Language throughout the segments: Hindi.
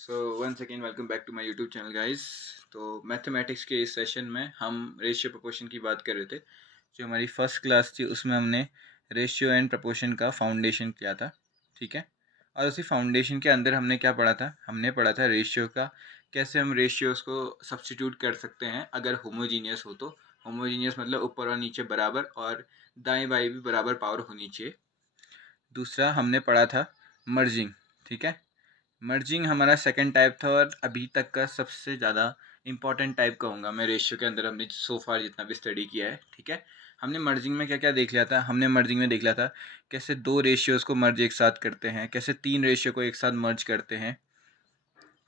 Once again welcome back to my YouTube channel guys. तो मैथमेटिक्स के इस सेशन में हम रेशियो प्रोपोर्शन की बात कर रहे थे। जो हमारी फर्स्ट क्लास थी उसमें हमने रेशियो एंड प्रोपोर्शन का फाउंडेशन किया था, ठीक है। और उसी फाउंडेशन के अंदर हमने क्या पढ़ा था, हमने पढ़ा था रेशियो का, कैसे हम रेशियोज़ को सब्स्टिट्यूट कर सकते हैं अगर होमोजीनियस हो तो। होमोजीनियस मतलब ऊपर और नीचे बराबर और दाएं बाएं भी बराबर पावर होनी चाहिए। दूसरा हमने पढ़ा था मर्जिंग, ठीक है। मर्जिंग हमारा सेकंड टाइप था और अभी तक का सबसे ज़्यादा इंपॉर्टेंट टाइप कहूँगा मैं रेशियो के अंदर, हमने सो फार जितना भी स्टडी किया है, ठीक है। हमने मर्जिंग में क्या क्या देख लिया था, हमने मर्जिंग में देख लिया था कैसे दो रेशियोज़ को मर्ज एक साथ करते हैं, कैसे तीन रेशियो को एक साथ मर्ज करते हैं।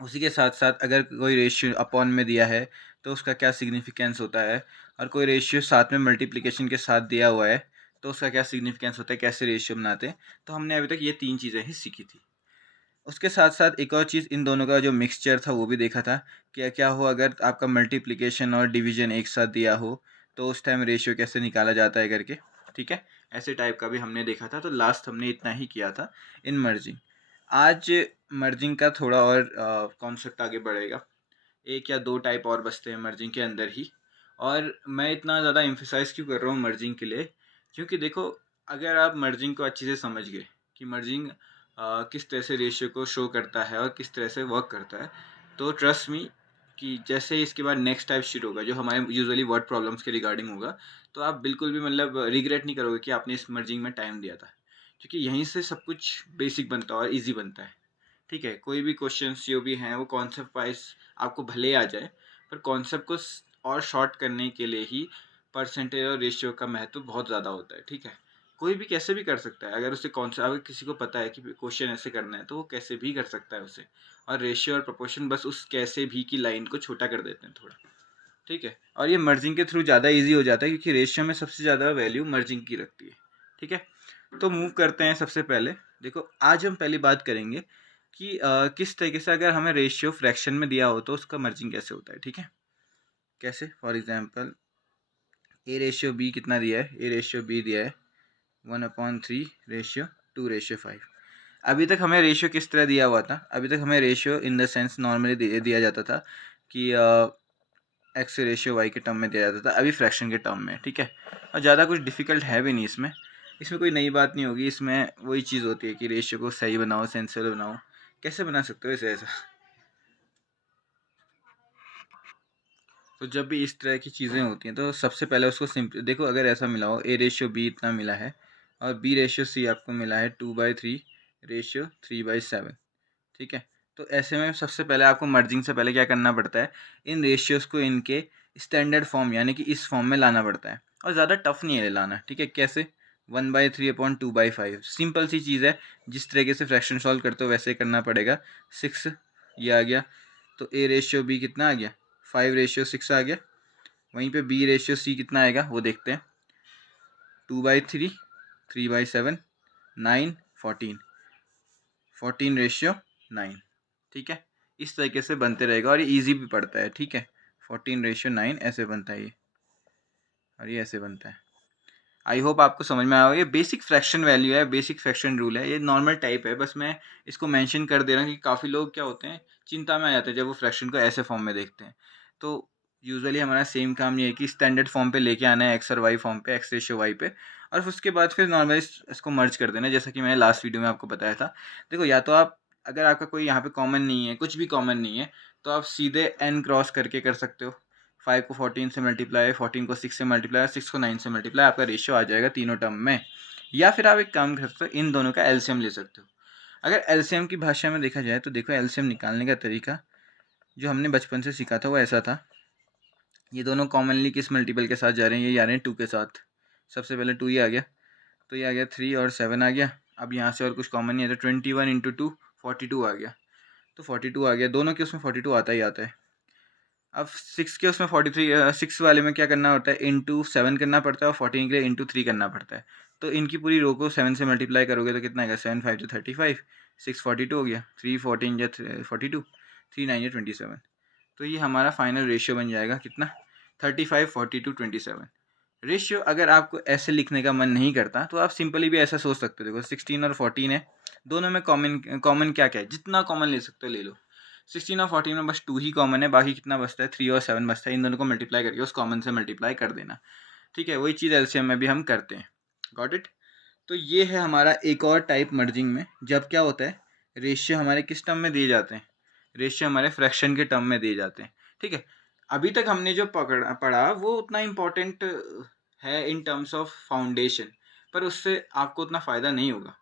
उसी के साथ साथ अगर कोई रेशियो अपॉन में दिया है तो उसका क्या सिग्निफिकेंस होता है, और कोई रेशियो साथ में मल्टीप्लिकेशन के साथ दिया हुआ है तो उसका क्या सिग्निफिकेंस होता है, कैसे रेशियो बनाते हैं। तो हमने अभी तक ये तीन चीज़ें ही सीखी थी। उसके साथ साथ एक और चीज़, इन दोनों का जो मिक्सचर था वो भी देखा था। क्या क्या हो अगर आपका मल्टीप्लिकेशन और डिवीजन एक साथ दिया हो तो उस टाइम रेशियो कैसे निकाला जाता है करके, ठीक है। ऐसे टाइप का भी हमने देखा था। तो लास्ट हमने इतना ही किया था इन मर्जिंग। आज मर्जिंग का थोड़ा और कॉन्सेप्ट आगे बढ़ेगा। एक या दो टाइप और बचते हैं मर्जिंग के अंदर ही। और मैं इतना ज़्यादा एम्फेसाइज क्यों कर रहा हूँ मर्जिंग के लिए, क्योंकि देखो, अगर आप मर्जिंग को अच्छे से समझ गए कि मर्जिंग किस तरह से रेशियो को शो करता है और किस तरह से वर्क करता है, तो ट्रस्ट मी कि जैसे इसके बाद नेक्स्ट टाइप शुरू होगा जो हमारे यूजुअली वर्ड प्रॉब्लम्स के रिगार्डिंग होगा, तो आप बिल्कुल भी मतलब रिग्रेट नहीं करोगे कि आपने इस मर्जिंग में टाइम दिया था, क्योंकि यहीं से सब कुछ बेसिक बनता है और ईजी बनता है, ठीक है। कोई भी क्वेश्चन जो भी हैं वो कॉन्सेप्ट वाइज आपको भले ही आ जाए, पर कॉन्सेप्ट को और शॉर्ट करने के लिए ही परसेंटेज और रेशियो का महत्व बहुत ज़्यादा होता है, ठीक है। कोई भी कैसे भी कर सकता है, अगर उसे कॉन्सेप्ट, अगर किसी को पता है कि क्वेश्चन ऐसे करना है तो वो कैसे भी कर सकता है उसे। और रेशियो और प्रोपोर्शन बस उस कैसे भी की लाइन को छोटा कर देते हैं थोड़ा, ठीक है। और ये मर्जिंग के थ्रू ज़्यादा ईजी हो जाता है क्योंकि रेशियो में सबसे ज़्यादा वैल्यू मर्जिंग की रखती है, ठीक है। तो मूव करते हैं। सबसे पहले देखो, आज हम पहली बात करेंगे कि किस तरीके से अगर हमें रेशियो फ्रैक्शन में दिया हो तो उसका मर्जिंग कैसे होता है, ठीक है। कैसे, फॉर एग्जांपल A/B कितना दिया है, A/B दिया है 1/3 रेशियो 2/5। अभी तक हमें रेशियो किस तरह दिया हुआ था, अभी तक हमें ratio in the sense normally दिया जाता था कि एक्स रेशियो वाई के टर्म में दिया जाता था, अभी फ्रैक्शन के टर्म में, ठीक है। और ज़्यादा कुछ डिफ़िकल्ट है भी नहीं इसमें, इसमें कोई नई बात नहीं होगी। इसमें वही चीज़ होती है कि रेशियो को सही बनाओ, सेंसिबल बनाओ। कैसे बना सकते हो इसे ऐसा? तो जब भी इस तरह की चीज़ें होती हैं तो सबसे पहले उसको सिंपल देखो। अगर ऐसा मिला हो A/B इतना मिला है और B/C आपको मिला है 2/3/3/7, ठीक है। तो ऐसे में सबसे पहले आपको मर्जिंग से पहले क्या करना पड़ता है, इन रेशियोज़ को इनके स्टैंडर्ड फॉर्म यानी कि इस फॉर्म में लाना पड़ता है। और ज़्यादा टफ नहीं है लाना, ठीक है। कैसे? 1/3/2/5 सिंपल सी चीज़ है। जिस तरीके से फ्रैक्शन सॉल्व करते हो वैसे ही करना पड़ेगा। 6 ये आ गया, तो A/B कितना आ गया, 5/6 आ गया। वहीं पे B/C कितना आएगा वो देखते हैं। 2/3 3/7 9 14 14/9, ठीक है। इस तरीके से बनते रहेगा और ये ईजी भी पड़ता है, ठीक है। 14/9 ऐसे बनता है ये, और ये ऐसे बनता है। आई होप आपको समझ में आया हो। ये बेसिक फ्रैक्शन वैल्यू है, बेसिक फ्रैक्शन रूल है, ये नॉर्मल टाइप है। बस मैं इसको मेंशन कर दे रहा हूँ कि काफ़ी लोग क्या होते हैं, चिंता में आ जाते हैं जब वो फ्रैक्शन को ऐसे फॉर्म में देखते हैं। तो यूजुअली हमारा सेम काम ये है कि स्टैंडर्ड फॉर्म पे लेके आना है, एक्स और वाई फॉर्म पे, एक्स/वाई पे, और उसके बाद फिर नॉर्मली इसको मर्ज कर देना है, जैसा कि मैंने लास्ट वीडियो में आपको बताया था। देखो, या तो आप, अगर आपका कोई यहाँ पे कॉमन नहीं है, कुछ भी कॉमन नहीं है, तो आप सीधे n क्रॉस करके कर सकते हो। 5 को 14 से मल्टीप्लाई, 14 को 6 से मल्टीप्लाई, 6 को 9 से मल्टीप्लाई, आपका रेशियो आ जाएगा तीनों टर्म में। या फिर आप एक काम कर सकते हो, इन दोनों का एलसीएम ले सकते हो। अगर एलसीएम की भाषा में देखा जाए तो देखो, एलसीएम निकालने का तरीका जो हमने बचपन से सीखा था वो ऐसा था। ये दोनों कॉमनली किस मल्टीपल के साथ जा रहे हैं, ये जा रहे हैं 2 के साथ। सबसे पहले 2 ही आ गया, तो ये आ गया 3 और 7 आ गया। अब यहाँ से और कुछ कॉमन नहीं है तो 21 इंटू 2 42 आ गया। तो 42 आ गया, दोनों के उसमें 42 आता ही आता है। अब 6 के उसमें 43, 6 वाले में क्या करना होता है, इंटू 7 करना पड़ता है, और 14 के लिए इंटू 3 करना पड़ता है। तो इनकी पूरी रो को 7 से मल्टीप्लाई करोगे तो कितना आएगा, 7 5 35, 6 42 हो गया, 3 14 या 42, 3 9 या 27। तो ये हमारा फाइनल रेशियो बन जाएगा कितना, 35 42 27। रेशियो अगर आपको ऐसे लिखने का मन नहीं करता तो आप सिंपली भी ऐसा सोच सकते हो। देखो 16 और 14 है, दोनों में कॉमन कॉमन क्या क्या है, जितना कॉमन ले सकते हो ले लो। 16 और 14 में बस 2 ही कॉमन है, बाकी कितना बचता है 3 और 7 बचता है, इन दोनों को मल्टीप्लाई करके उस कॉमन से मल्टीप्लाई कर देना। ठीक है, वही चीज़ एलसीएम में भी हम करते हैं। Got it. तो ये है हमारा एक और टाइप मर्जिंग में, जब क्या होता है रेशियो हमारे किस टर्म में दिए जाते हैं, रेशियो हमारे फ्रैक्शन के टर्म में दिए जाते हैं। ठीक है, अभी तक हमने जो पढ़ा वो उतना इम्पोर्टेंट है इन टर्म्स ऑफ फाउंडेशन, पर उससे आपको उतना फ़ायदा नहीं होगा।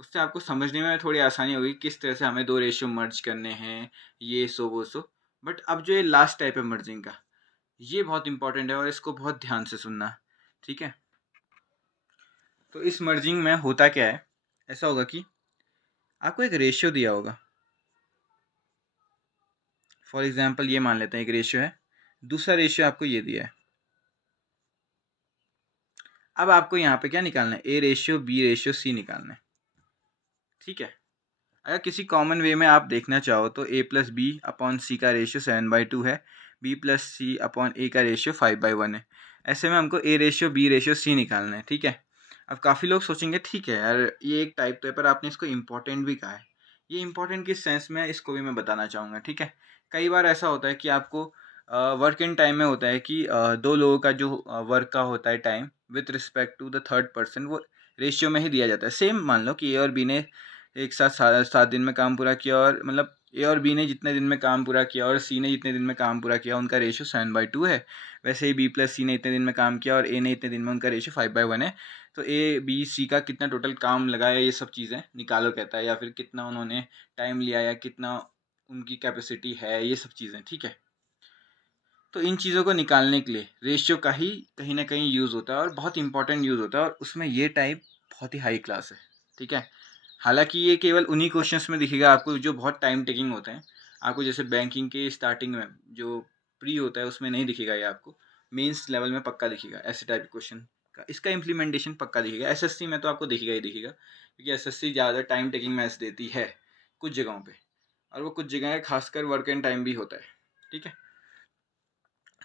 उससे आपको समझने में थोड़ी आसानी होगी किस तरह से हमें दो रेशियो मर्ज करने हैं, ये सो वो सो। बट अब जो ये लास्ट टाइप है मर्जिंग का, ये बहुत इंपॉर्टेंट है और इसको बहुत ध्यान से सुनना। ठीक है, तो इस मर्जिंग में होता क्या है, ऐसा होगा कि आपको एक रेशियो दिया होगा। फॉर एग्जांपल ये मान लेते हैं एक रेशियो है, दूसरा रेशियो आपको ये दिया है। अब आपको यहाँ पे क्या निकालना है, A ratio B ratio C निकालना है। ठीक है, अगर किसी कॉमन वे में आप देखना चाहो तो A plus B upon C का रेशियो 7/2 है, B plus C upon A का रेशियो 5/1 है। ऐसे में हमको A ratio B ratio C निकालना है। ठीक है, अब काफ़ी लोग सोचेंगे ठीक है यार ये एक टाइप तो है, पर आपने इसको इम्पोर्टेंट भी कहा है। ये इम्पोर्टेंट किस सेंस में है इसको भी मैं बताना चाहूँगा। ठीक है, कई बार ऐसा होता है कि आपको वर्क इन टाइम में होता है कि दो लोगों का जो वर्क का होता है time with respect to the third person, वो रेशियो में ही दिया जाता है। सेम मान लो कि ए और बी ने एक साथ 7 दिन में काम पूरा किया, और मतलब ए और बी ने जितने दिन में काम पूरा किया और सी ने जितने दिन में काम पूरा किया, उनका रेशियो 7/2 है। वैसे ही बी प्लस सी ने इतने दिन में काम किया और ए ने इतने दिन में, उनका रेशियो 5/1 है। तो ए बी सी का कितना टोटल काम लगाया, ये सब चीज़ें निकालो कहता है, या फिर कितना उन्होंने टाइम लिया या कितना उनकी कैपेसिटी है, ये सब चीज़ें। ठीक है, तो इन चीज़ों को निकालने के लिए रेशियो का ही कहीं ना कहीं यूज़ होता है और बहुत इंपॉर्टेंट यूज़ होता है, और उसमें ये टाइप बहुत ही हाई क्लास है। ठीक है, हालांकि ये केवल उन्हीं क्वेश्चंस में दिखेगा आपको जो बहुत टाइम टेकिंग होते हैं। आपको जैसे बैंकिंग के स्टार्टिंग में जो प्री होता है उसमें नहीं दिखेगा, ये आपको मेंस लेवल में पक्का दिखेगा ऐसे टाइप के क्वेश्चन का। इसका इम्प्लीमेंटेशन पक्का दिखेगा, एसएससी में तो आपको दिखेगा ही दिखेगा, क्योंकि एसएससी ज़्यादा टाइम टेकिंग मैथ्स देती है कुछ जगहों पे, और वो कुछ जगह खासकर वर्क एंड टाइम भी होता है। ठीक है,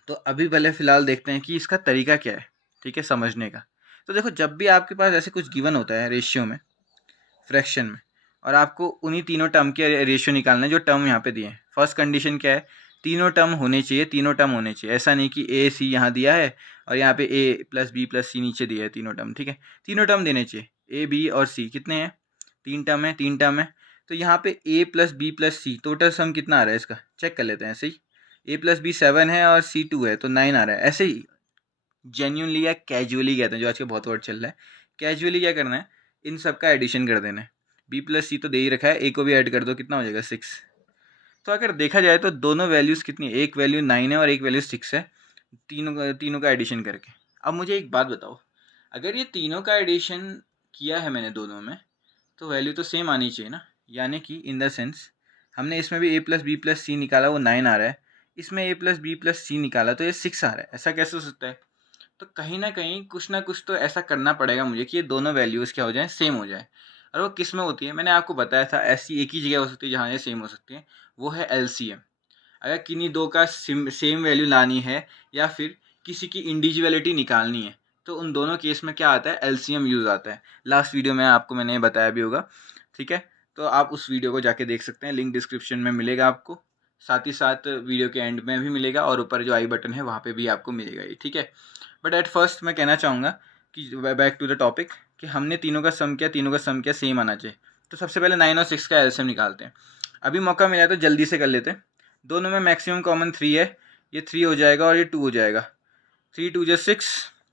तो अभी पहले फ़िलहाल देखते हैं कि इसका तरीका क्या है। ठीक है, समझने का। तो देखो, जब भी आपके पास ऐसे कुछ गिवन होता है रेशियो में, फ्रैक्शन में, और आपको उन्हीं तीनों टर्म के रेशियो निकालना है जो टर्म यहाँ पे दिए हैं। फर्स्ट कंडीशन क्या है, तीनों टर्म होने चाहिए, तीनों टर्म होने चाहिए। ऐसा नहीं कि ए सी यहाँ दिया है और यहाँ पे ए प्लस बी प्लस सी नीचे दिया है, तीनों टर्म। ठीक है, तीनों टर्म देने चाहिए। ए बी और सी कितने हैं, 3 टर्म है, 3 टर्म है। तो यहाँ पे ए प्लस बी प्लस सी टोटल सम कितना आ रहा है इसका चेक कर लेते हैं। ऐसे ही ए प्लस बी 7 है और सी 2 है, तो 9 आ रहा है। ऐसे ही जेन्यूनली या कैजुअली कहते हैं, जो आज के बहुत वर्ड चल रहा है, कैजुअली क्या करना है, इन सब का एडिशन कर देना है। बी प्लस सी तो दे ही रखा है, ए को भी ऐड कर दो, कितना हो जाएगा 6। तो अगर देखा जाए तो दोनों वैल्यूज़ कितनी है, एक वैल्यू 9 है और एक वैल्यू 6 है, तीनों का एडिशन करके। अब मुझे एक बात बताओ, अगर ये तीनों का एडिशन किया है मैंने दोनों में, तो वैल्यू तो सेम आनी चाहिए ना। यानी कि इन द सेंस हमने इसमें भी ए प्लस बी प्लस सी निकाला, वो 9 आ रहा है, इसमें ए प्लस बी प्लस सी निकाला तो ये 6 आ रहा है। ऐसा कैसे हो सकता है? तो कहीं ना कहीं कुछ ना कुछ तो ऐसा करना पड़ेगा मुझे कि ये दोनों वैल्यूज़ क्या हो जाएं, सेम हो जाए। और वो किस में होती है, मैंने आपको बताया था, ऐसी एक ही जगह हो सकती है जहाँ ये सेम हो सकती है, वो है एलसीएम। अगर किन्हीं दो का सेम वैल्यू लानी है या फिर किसी की इंडिविजुअलिटी निकालनी है, तो उन दोनों केस में क्या आता है, एलसीएम यूज़ आता है। लास्ट वीडियो में आपको मैंने बताया भी होगा। ठीक है, तो आप उस वीडियो को जाके देख सकते हैं, लिंक डिस्क्रिप्शन में मिलेगा आपको, साथ ही साथ वीडियो के एंड में भी मिलेगा, और ऊपर जो आई बटन है वहाँ पे भी आपको मिलेगा ये। ठीक है, बट एट फर्स्ट मैं कहना चाहूँगा कि बैक टू द टॉपिक, कि हमने तीनों का सम किया, तीनों का सम किया सेम आना चाहिए। तो सबसे पहले 9 और 6 का एलसीएम निकालते हैं। अभी मौका मिला है तो जल्दी से कर लेते हैं। दोनों में मैक्सिमम कॉमन 3 है, ये 3 हो जाएगा और ये 2 हो जाएगा। 3 2 जा 6,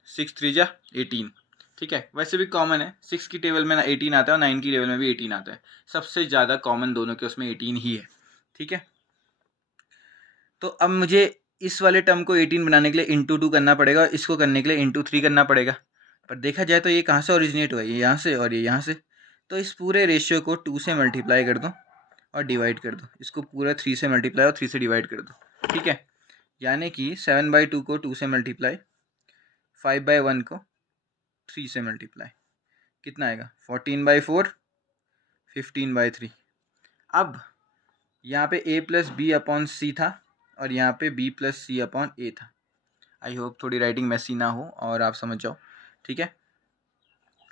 6 3 जा 18। ठीक है, वैसे भी कॉमन है, 6 की टेबल में 18 आता है और 9 की टेबल में भी 18 आता है। सबसे ज़्यादा कॉमन दोनों के उसमें 18 ही है। ठीक है, तो अब मुझे इस वाले टर्म को 18 बनाने के लिए इंटू 2 करना पड़ेगा, और इसको करने के लिए इंटू 3 करना पड़ेगा। पर देखा जाए तो ये कहाँ से ओरिजिनेट हुआ है, ये यहाँ से और ये यहाँ से। तो इस पूरे रेशियो को 2 से मल्टीप्लाई कर दो और डिवाइड कर दो, इसको पूरा 3 से मल्टीप्लाई और 3 से डिवाइड कर दो। ठीक है, यानी कि 7/2 को 2 से मल्टीप्लाई, 5/1 को 3 से मल्टीप्लाई, कितना आएगा 14/4, 15/3। अब यहाँ पे a प्लस बी अपॉन सी था और यहाँ पे b प्लस सी अपॉन ए था। आई होप थोड़ी राइटिंग मैसी ना हो और आप समझ जाओ। ठीक है,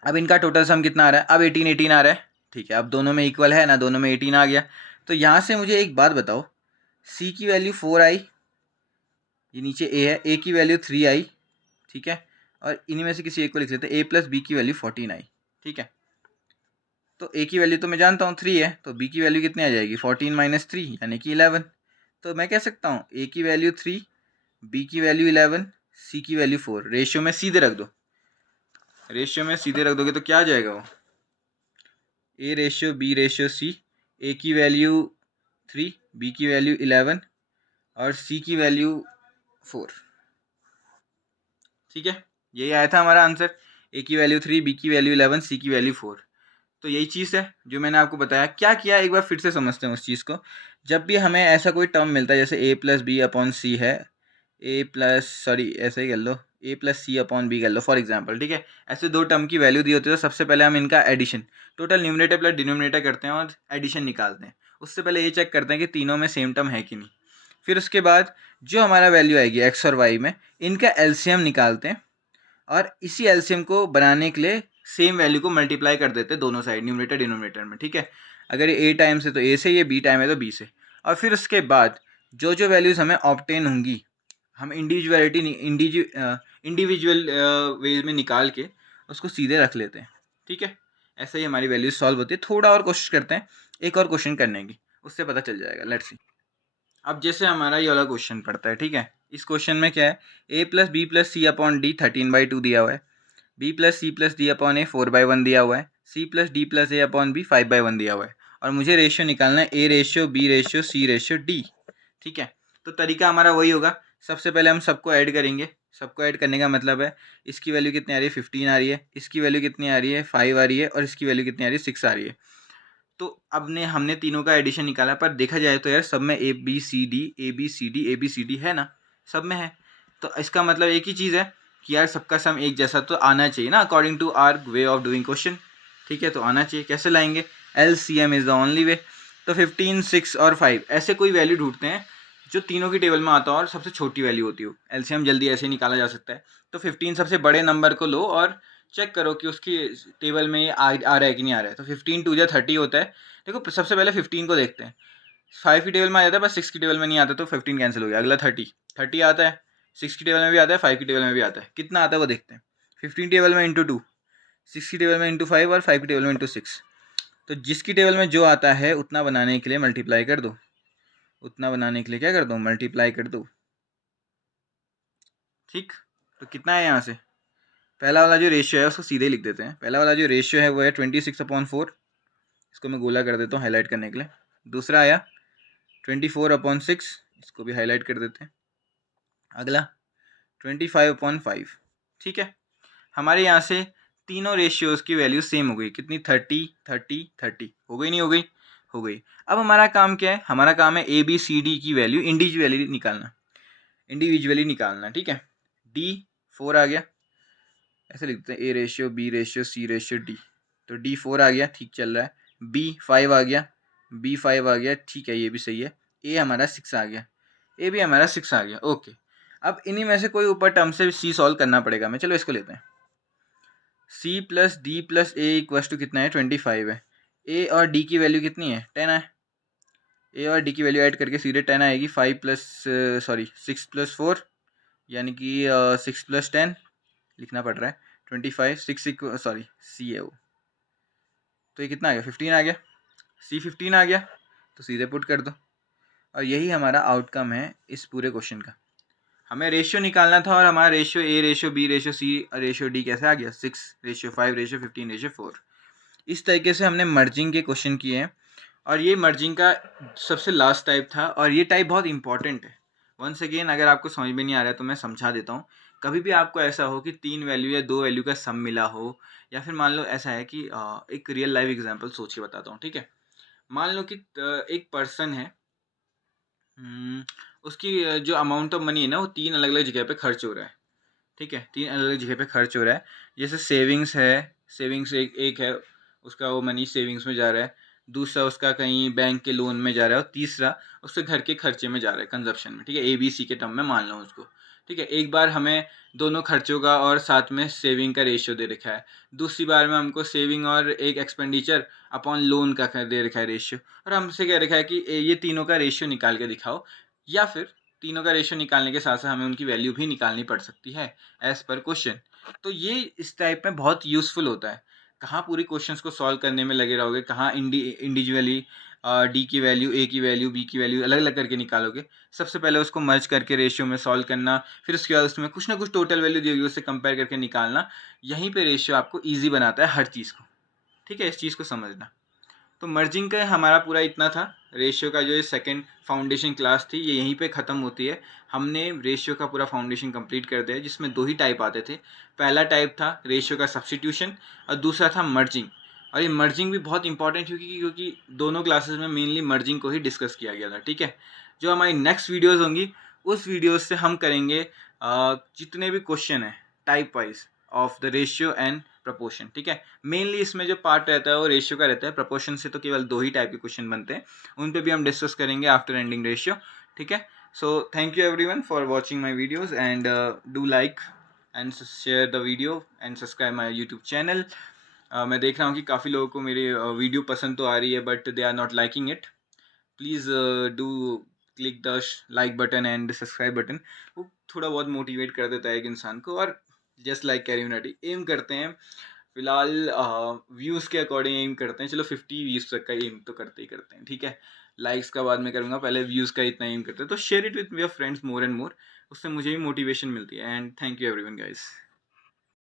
अब इनका टोटल सम कितना आ रहा है, अब 18 18 आ रहा है। ठीक है, अब दोनों में इक्वल है ना, दोनों में 18 आ गया, तो यहाँ से मुझे एक बात बताओ, सी की वैल्यू 4 आई, ये नीचे ए है, ए की वैल्यू 3 आई, ठीक है, और इन्हीं में से किसी एक को लिख लेते हैं, ए प्लस बी की वैल्यू 14 आई, ठीक है। तो ए की वैल्यू तो मैं जानता हूँ 3 है, तो बी की वैल्यू कितनी आ जाएगी 14 माइनस 3 यानी कि 11। तो मैं कह सकता हूँ ए की वैल्यू 3, बी की वैल्यू 11, सी की वैल्यू 4। रेशियो में सीधे रख दो, रेशियो में सीधे रख दोगे तो क्या आ जाएगा वो, A ratio B ratio C, A की वैल्यू 3, बी की वैल्यू 11 और सी की वैल्यू 4, ठीक है। यही आया था हमारा आंसर, ए की वैल्यू 3, बी की वैल्यू 11, सी की वैल्यू 4। तो यही चीज़ है जो मैंने आपको बताया। क्या किया एक बार फिर से समझते हैं उस चीज़ को। जब भी हमें ऐसा कोई टर्म मिलता है, जैसे ए प्लस बी अपॉन सी है, ए प्लस सॉरी ऐसा ही कर लो, ए प्लस सी अपॉन बी कर लो फॉर एग्जांपल, ठीक है। ऐसे दो टर्म की वैल्यू दी होती है तो सबसे पहले हम इनका addition, total numerator plus denominator करते हैं और एडिशन निकालते हैं। उससे पहले ये चेक करते हैं कि तीनों में सेम टर्म है कि नहीं। फिर उसके बाद जो हमारा वैल्यू आएगी एक्स और वाई में, इनका एलसीएम निकालते हैं और इसी एलसीएम को बनाने के लिए सेम वैल्यू को मल्टीप्लाई कर देते हैं दोनों साइड, न्यूमरेटर डिनोमिनेटर में, ठीक है। अगर ये ए टाइम्स है तो ए से, ये बी टाइम है तो बी से। और फिर उसके बाद जो जो वैल्यूज़ हमें ऑब्टेन होंगी, हम इंडिविजुअल वेज में निकाल के उसको सीधे रख लेते हैं, ठीक है। ऐसे ही हमारी वैल्यूज सॉल्व होती है। थोड़ा और कोशिश करते हैं, एक और क्वेश्चन करने की, उससे पता चल जाएगा। Let's see. अब जैसे हमारा ये वाला क्वेश्चन पड़ता है, ठीक है। इस क्वेश्चन में क्या है, A plus B plus C upon D 13/2 दिया हुआ है, B plus C plus D upon A 4/1 दिया हुआ है, C plus D plus A upon B 5/1 दिया हुआ है, और मुझे रेशियो निकालना है A ratio B ratio C ratio D, ठीक है। तो तरीका हमारा वही होगा, सबसे पहले हम सबको ऐड करेंगे। सबको ऐड करने का मतलब है इसकी वैल्यू कितनी आ रही है 15 आ रही है, इसकी वैल्यू कितनी आ रही है 5 आ रही है, और इसकी वैल्यू कितनी आ रही है 6 आ रही है। तो अब ने हमने तीनों का एडिशन निकाला, पर देखा जाए तो यार सब में A B C D A B C D A B C D है ना, सब में है। तो इसका मतलब एक ही चीज़ है कि यार सबका सम एक जैसा तो आना चाहिए ना, according to our way of doing question, ठीक है। तो आना चाहिए, कैसे लाएंगे, L C M is the only way. तो 15, 6 और 5 ऐसे कोई वैल्यू ढूंढते हैं जो तीनों की टेबल में आता हो और सबसे छोटी वैल्यू होती हो। एलसीएम जल्दी ऐसे निकाला जा सकता है। तो 15 सबसे बड़े नंबर को लो और चेक करो कि उसकी टेबल में आ रहा है कि नहीं आ रहा है। तो 15 2 जा 30 होता है। देखो सबसे पहले 15 को देखते हैं, 5 की टेबल में आ जाता है, बस 6 की टेबल में नहीं आता, तो 15 कैंसिल हो गया। अगला 30 आता है, 6 की टेबल में भी आता है, 5 की टेबल में भी आता है। कितना आता है वो देखते हैं। 15 टेबल में इंटू 2, 6 की टेबल में इंटू 5 और 5 की टेबल में इंटू 6। तो जिसकी टेबल में जो आता है उतना बनाने के लिए मल्टीप्लाई कर दो, उतना बनाने के लिए क्या कर दो, मल्टीप्लाई कर दो, ठीक। तो कितना है यहाँ से, पहला वाला जो रेशियो है उसको सीधे लिख देते हैं। पहला वाला जो रेशियो है वो है 26/4, इसको मैं गोला कर देता हूँ हाईलाइट करने के लिए। दूसरा आया 24/6, इसको भी हाईलाइट कर देते हैं। अगला 25/5, ठीक है। हमारे यहाँ से तीनों रेशियोज़ की वैल्यू सेम हो गई, कितनी 30 30 30 हो गई, नहीं हो गई, हो गई। अब हमारा काम क्या है, हमारा काम है ए बी सी डी की वैल्यू इंडिविजुअली निकालना, ठीक है। डी 4 आ गया, ऐसे लिखते हैं A ratio B ratio C ratio D. तो डी 4 आ गया, ठीक चल रहा है। बी 5 आ गया, बी 5 आ गया, ठीक है, ये भी सही है। ए हमारा 6 आ गया, ए भी हमारा 6 आ गया, ओके। अब इन्हीं में से कोई ऊपर टर्म से सी सॉल्व करना पड़ेगा हमें। चलो इसको लेते हैं। C plus D plus A equals to कितना है 25 है। ए और डी की वैल्यू कितनी है 10 है। ए और डी की वैल्यू ऐड करके सीधे 10 आएगी। 6 प्लस 4 यानी कि 6 प्लस 10 लिखना पड़ रहा है 25, 6 सॉरी सी है वो, तो ये कितना आ गया 15 आ गया। सी 15 आ गया तो सीधे पुट कर दो, और यही हमारा आउटकम है इस पूरे क्वेश्चन का। हमें रेशियो निकालना था और हमारा ratio A ratio B ratio C ratio D कैसे आ गया 6:5:15:4। इस तरीके से हमने मर्जिंग के क्वेश्चन किए हैं, और ये मर्जिंग का सबसे लास्ट टाइप था, और ये टाइप बहुत इंपॉर्टेंट है। वंस अगेन अगर आपको समझ में नहीं आ रहा है तो मैं समझा देता हूँ। कभी भी आपको ऐसा हो कि 3 वैल्यू या 2 वैल्यू का सम मिला हो, या फिर मान लो ऐसा है कि एक रियल लाइफ एग्जांपल सोच के बताता हूँ, ठीक है। मान लो कि एक पर्सन है, उसकी जो अमाउंट ऑफ मनी है ना वो 3 अलग अलग जगह पे खर्च हो रहा है, ठीक है। 3 अलग अलग जगह पे खर्च हो रहा है। जैसे सेविंग्स है, सेविंग्स एक है, उसका वो मनी सेविंग्स में जा रहा है। दूसरा उसका कहीं बैंक के लोन में जा रहा है, और तीसरा उसके घर के खर्चे में जा रहा है, कंजप्शन में, ठीक है। ABC के टर्म में मान लो उसको, ठीक है, एक बार हमें दोनों खर्चों का और साथ में सेविंग का रेशियो दे रखा है, दूसरी बार में हमको सेविंग और एक एक्सपेंडिचर अपॉन लोन का दे रखा है रेशियो, और हमसे कह रखा है कि ये तीनों का रेशियो निकाल के दिखाओ, या फिर तीनों का रेशियो निकालने के साथ साथ हमें उनकी वैल्यू भी निकालनी पड़ सकती है एज पर क्वेश्चन। तो ये इस टाइप में बहुत यूजफुल होता है। कहाँ पूरी क्वेश्चंस को सॉल्व करने में लगे रहोगे, कहाँ इंडिविजुअली डी की वैल्यू, ए की वैल्यू, बी की वैल्यू अलग अलग करके निकालोगे। सबसे पहले उसको मर्ज करके रेशियो में सॉल्व करना, फिर उसके बाद उसमें कुछ ना कुछ टोटल वैल्यू दी होगी उससे कंपेयर करके निकालना। यहीं पे रेशियो आपको ईजी बनाता है हर चीज़ को। ठीक है, इस चीज़ को समझना। तो मर्जिंग का हमारा पूरा इतना था। रेशियो का जो ये सेकंड फाउंडेशन क्लास थी ये यहीं पे ख़त्म होती है। हमने रेशियो का पूरा फाउंडेशन कंप्लीट कर दिया, जिसमें दो ही टाइप आते थे। पहला टाइप था रेशियो का सब्स्टिट्यूशन और दूसरा था मर्जिंग। और ये मर्जिंग भी बहुत इंपॉर्टेंट क्योंकि दोनों क्लासेस में मेनली मर्जिंग को ही डिस्कस किया गया था। ठीक है, जो हमारी नेक्स्ट वीडियोज़ होंगी उस वीडियोज़ से हम करेंगे जितने भी क्वेश्चन हैं type wise of the ratio and proportion. ठीक है, मेनली इसमें जो पार्ट रहता है वो रेशियो का रहता है, प्रपोर्शन से तो केवल दो ही टाइप के क्वेश्चन बनते हैं, उन पे भी हम डिस्कस करेंगे आफ्टर एंडिंग रेशियो। ठीक है, so thank you everyone for watching my videos and do like and share the video and subscribe my YouTube channel. मैं देख रहा हूँ कि काफ़ी लोगों को मेरी वीडियो पसंद तो आ रही है but they are not liking it. Please do click the like button and subscribe button. वो थोड़ा बहुत मोटिवेट कर देता है एक इंसान को। और जस्ट लाइक कैरिमिनाटी एम करते हैं फिलहाल, व्यूज़ के अकॉर्डिंग एम करते हैं। चलो 50 व्यूज़ तक का एम तो करते ही करते हैं। ठीक है, लाइक्स का बाद में करूँगा, पहले व्यूज़ का इतना एम करते हैं। तो share it with your friends more and more, उससे मुझे भी मोटिवेशन मिलती है। And thank you everyone guys.